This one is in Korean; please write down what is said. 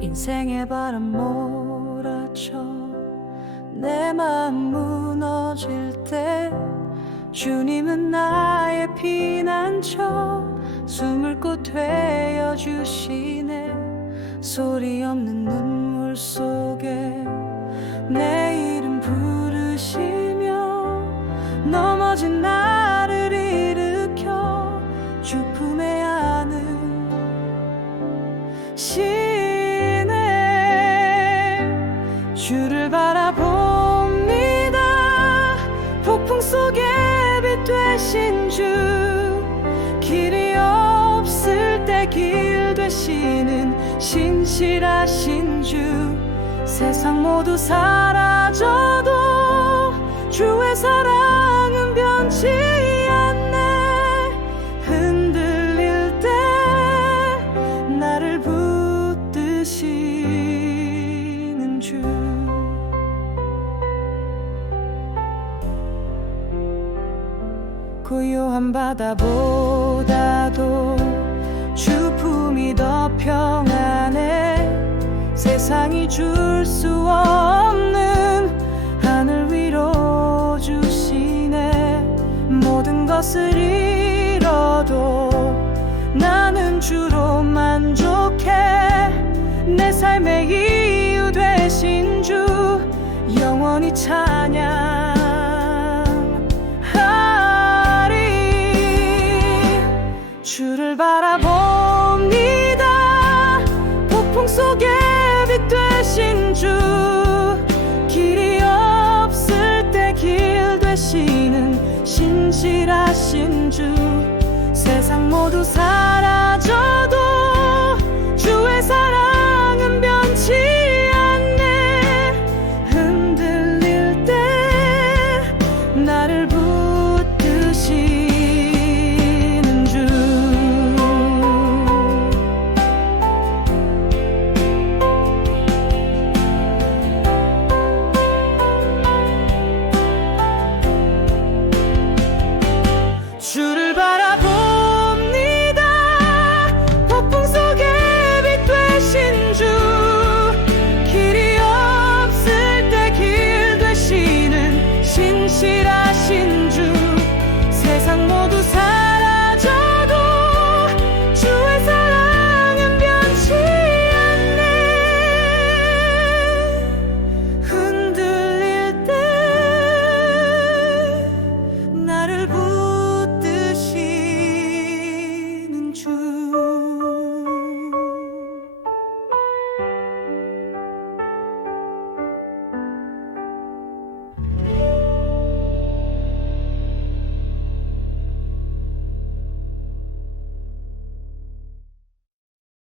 인생의 바람 몰아쳐 내 마음 무너질 때 주님은 나의 피난처 숨을 곳 되어 주시네. 소리 없는 눈물 속에 내 이름 부르시며 넘어진 나를 일으켜 주품에 주를 바라봅니다. 폭풍 속에 빛 되신 주 길이 없을 때 길 되시는 신실하신 주. 세상 모두 사라져도 주의 사랑은 변치 않네. 흔들릴 때 나를 붙드 고요한 바다보다도 주품이 더 평안해 세상이 줄 수 없는 하늘 위로 주시네. 모든 것을 잃어도 나는 주로 만족해. 내 삶의 이유 되신 주 영원히 찬양 신실하신 주. 세상 모두 사